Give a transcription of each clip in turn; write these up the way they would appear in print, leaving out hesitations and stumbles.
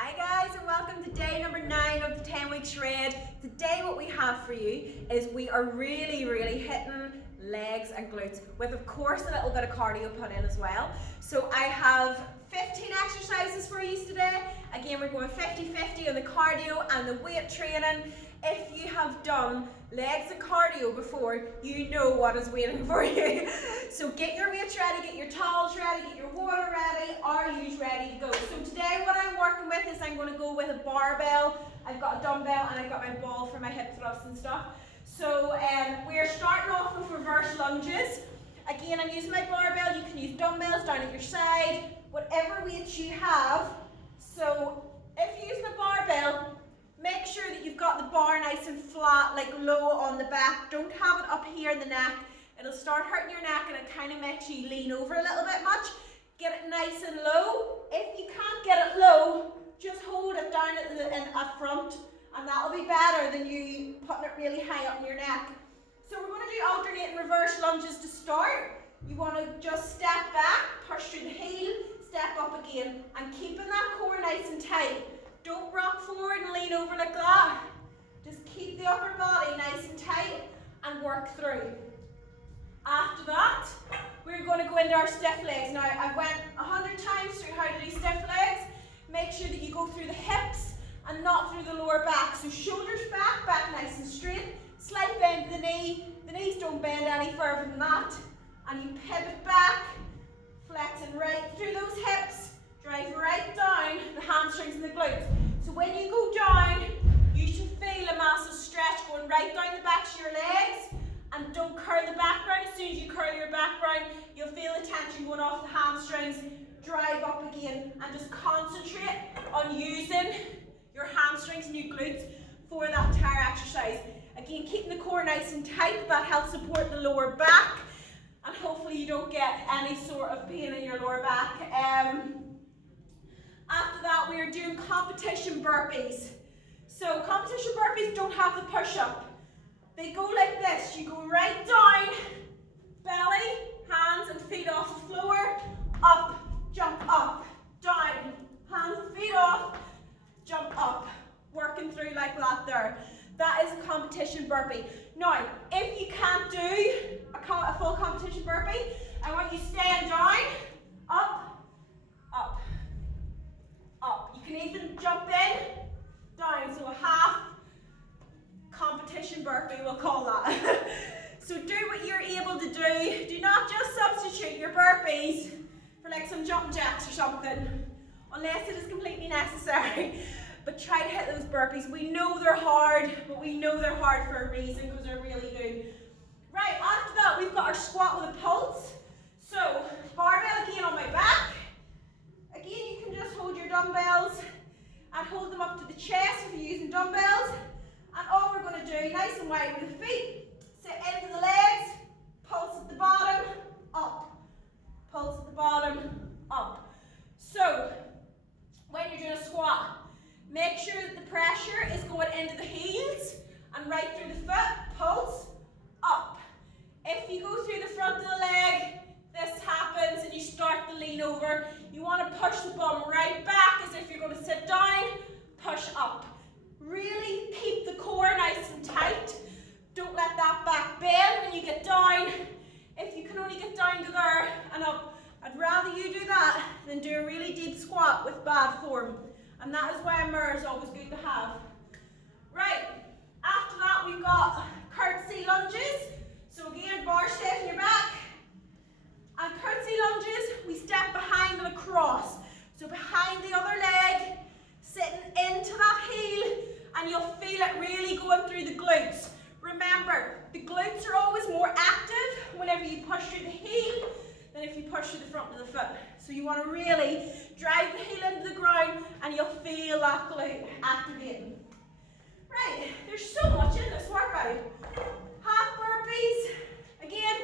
Hi guys, and welcome to day number 9 of the 10-week shred. Today what we have for you is we are really hitting legs and glutes with, of course, a little bit of cardio put in as well. So I have 15 exercises for you today. Again, we're going 50-50 on the cardio and the weight training. If you have done legs and cardio before, you know what is waiting for you. So get your weights ready, get your towels ready, get your water ready, are you ready to go? So today what I'm working with is I'm going to go with a barbell. I've got a dumbbell and I've got my ball for my hip thrusts and stuff. So we're starting off with reverse lunges. Again, I'm using my barbell. You can use dumbbells down at your side, whatever weights you have. So if you're using a barbell, make sure that you've got the bar nice and flat, like low on the back. Don't have it up here in the neck. It'll start hurting your neck and it kind of makes you lean over a little bit much. Get it nice and low. If you can't get it low, just hold it down at front, and that'll be better than you putting it really high up in your neck. So we're going to do alternating reverse lunges to start. You want to just step back, push through the heel, step up again, and keeping that core nice and tight. Don't rock forward and lean over like that. Just keep the upper body nice and tight and work through. After that, we're going to go into our stiff legs. Now, I went 100 times through how to do stiff legs. Make sure that you go through the hips and not through the lower back. So shoulders back, back nice and straight. Slight bend to the knee. The knees don't bend any further than that. And you pivot back, flexing right through those hips. Drive right down the hamstrings and the glutes. So when you go down, you should feel a massive stretch going right down the backs of your legs. And don't curl the back round. As soon as you curl your back round, you'll feel the tension going off the hamstrings. Drive up again and just concentrate on using your hamstrings and your glutes for that entire exercise. Again, keeping the core nice and tight. That helps support the lower back. And hopefully you don't get any sort of pain in your lower back. After that, we are doing competition burpees. So competition burpees don't have the push-up. They go like this. You go right down, belly, hands and feet off the floor, up, jump up, down, hands and feet off, jump up. Working through like that there. That is a competition burpee. Now, if you can't do a full competition burpee, I want you to stand down, up, up, up. You can even jump in, down, so a half competition burpee, we'll call that. So do what you're able to do. Do not just substitute your burpees for like some jump jacks or something, unless it is completely necessary. But try to hit those burpees. We know they're hard, but we know they're hard for a reason because they're really good. Right, after that, we've got our squat with a pulse. So, barbell again on my back. Again, you can just hold your dumbbells and hold them up to the chest if you're using dumbbells. And all we're going to do, nice and wide with the feet, sit into the legs, pulse at the bottom, up. Pulse at the bottom, up. So, when you're doing a squat, make sure that the pressure is going into the heels and right through the foot, pulse, up. If you go through the front of the leg, this happens and you start to lean over. You want to push the bum right back as if you're going to sit down, push up. Really keep the core nice and tight. Don't let that back bend when you get down. If you can only get down to there and up, I'd rather you do that than do a really deep squat with bad form. And that is why a mirror is always good to have. Right, after that we've got curtsy lunges. So again, bar stay on your back. And curtsy lunges, we step behind and across. So behind the other leg, sitting into that heel, and you'll feel it really going through the glutes. Remember, the glutes are always more active whenever you push through the heel than if you push through the front of the foot. So you want to really drive the heel into the ground and you'll feel that glute activating. Right, there's so much in this workout. Half burpees. Again,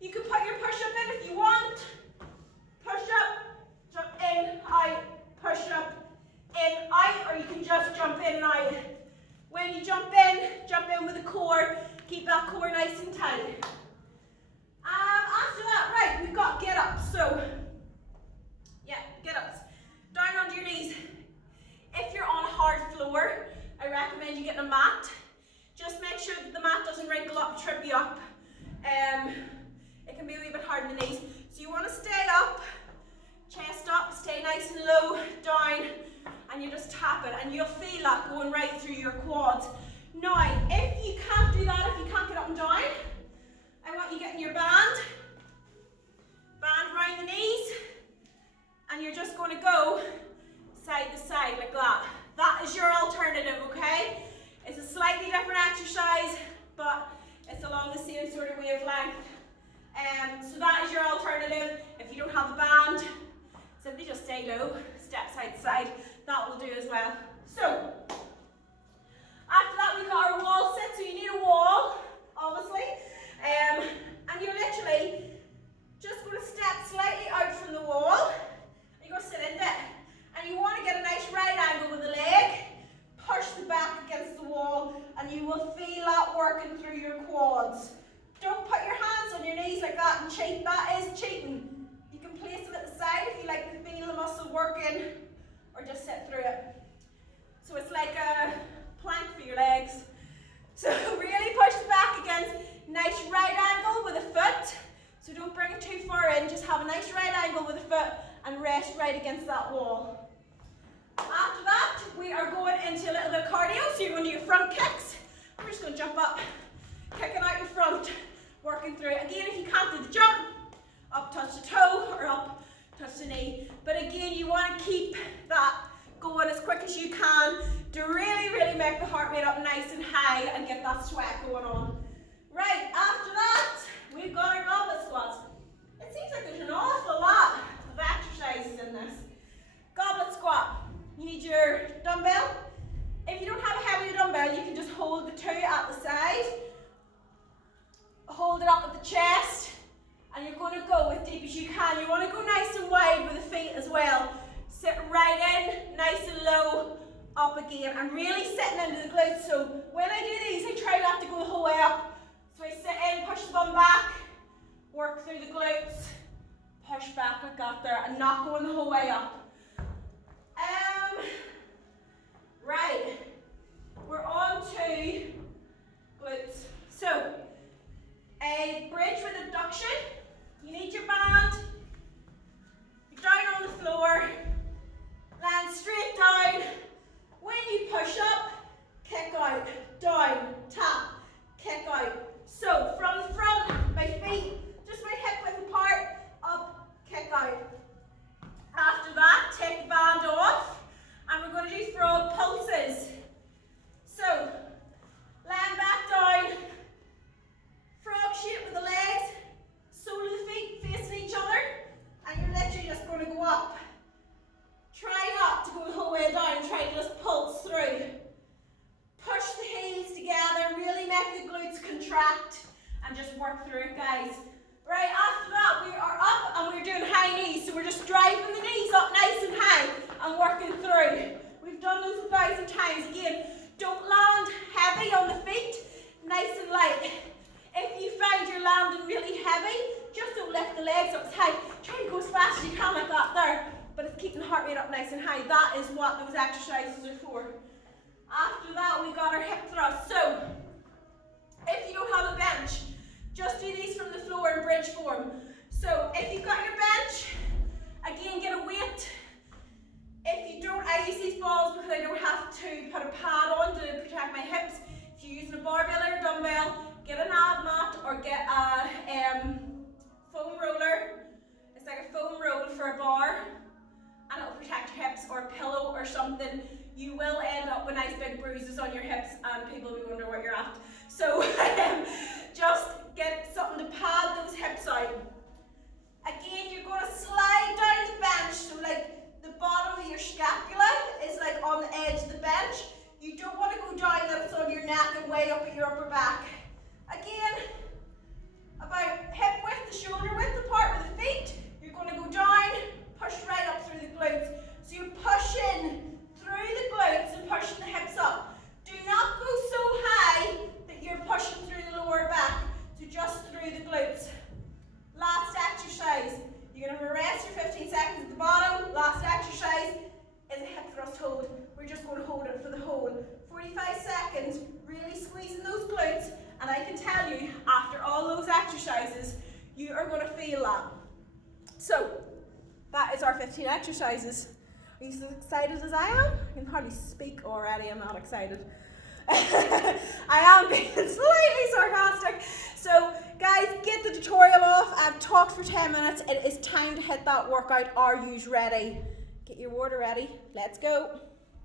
you can put your push-up in if you want. Push up, jump in, out, push up, in, out, or you can just jump in and out. When you jump in with the core, keep that core nice and tight. After that, right, we've got get-ups. So, yeah, get-ups. Down onto your knees. happen, and you'll feel that going right through your quads. Now, if you can't do that, if you can't get up and down, I want you getting your band around the knees, and you're just going to go side to side like that. That is your alternative, okay? It's a slightly different exercise, but it's along the same sort of wavelength. So that is your alternative. If you don't have a band, simply just stay low, step side to side. That will do as well. So, after that we've got our wall sit, so you need a wall, obviously. And you're literally just going to step slightly out from the wall. And you're going to sit into it. And you want to get a nice right angle with the leg. Push the back against the wall, and you will feel that working through your quads. Don't put your hands on your knees like that and cheat. That is cheating. You can place it at the side if you like to feel the muscle working, or just sit through it. So it's like a plank for your legs. So really push the back against nice right angle with a foot. So don't bring it too far in, just have a nice right angle with a foot and rest right against that wall. After that, we are going into a little bit of cardio. So you're going to do your front kicks. We're just going to jump up, kicking out your front, working through it. Again, if you can't do the jump, up touch the toe or up touch the knee. But again, you want to keep that going as quick as you can to really, really make the heart rate up nice and high and get that sweat going on. Right, after that, we've got our goblet squats. It seems like there's an awful lot of exercises in this. Goblet squat. You need your dumbbell. If you don't have a heavy dumbbell, you can just hold the two at the side. Hold it up at the chest. And you're going to go as deep as you can. You want to go nice and wide with the feet as well. Sit right in, nice and low, up again. And really sitting into the glutes. So when I do these, I try not to go the whole way up. So I sit in, push the bum back, work through the glutes, push back like that there, and not going the whole way up. Right, we're on to glutes. So, a bridge with abduction. You need your band. You're down on the floor. Land straight down. When you push up, kick out. Down, tap, kick out. So, from the front, my feet just my hip width apart. Up, kick out. After that, take the band off. And we're going to do frog pulses. So, land back down, frog shape with the legs, sole of the feet facing each other, and you're literally just going to go up. Try not to go the whole way down, try to just pulse through. Push the heels together, really make the glutes contract, and just work through it, guys. Right, after that, we are up and we're doing high knees. So we're just driving the knees up nice and high and working through. We've done those 1,000 times. Again, don't land heavy on the feet, nice and light. If you find you're landing really heavy, just don't lift the legs up as high. Try to go as fast as you can like that there, but it's keeping the heart rate up nice and high. That is what those exercises are for. After that, we've got our hip thrust. So, if you don't have a bench, just do these from the floor in bridge form. So if you've got your bench, again get a weight. If you don't, I use these balls because I don't have to put a pad on to protect my hips. If you're using a barbell or a dumbbell, get an ab mat or get a foam roller. It's like a foam roll for a bar and it'll protect your hips, or a pillow or something. You will end up with nice big bruises on your hips and people will be wondering what you're at. So just get something to pad those hips out. Again, you're going to slide down the bench, so like the bottom of your scapula is like on the edge of the bench. You don't want to go down that it's on your neck and way up at your upper back. Again, about hip width to shoulder width apart with the feet. You're going to go down, push right up through the glutes. So you're pushing through the glutes and pushing the hips up. Do not go so high that you're pushing through the lower back. So just through the glutes. Last exercise. You're going to rest your 15 seconds at the bottom. Last exercise is a hip thrust hold. We're just going to hold it for the whole 45 seconds, really squeezing those glutes. And I can tell you, after all those exercises, you are going to feel that. So, that is our 15 exercises. Are you as excited as I am? I can hardly speak already, I'm not excited. I am being slightly sarcastic. So guys, get the tutorial off. I've talked for 10 minutes. It is time to hit that workout. Are you ready? Get your water ready. Let's go.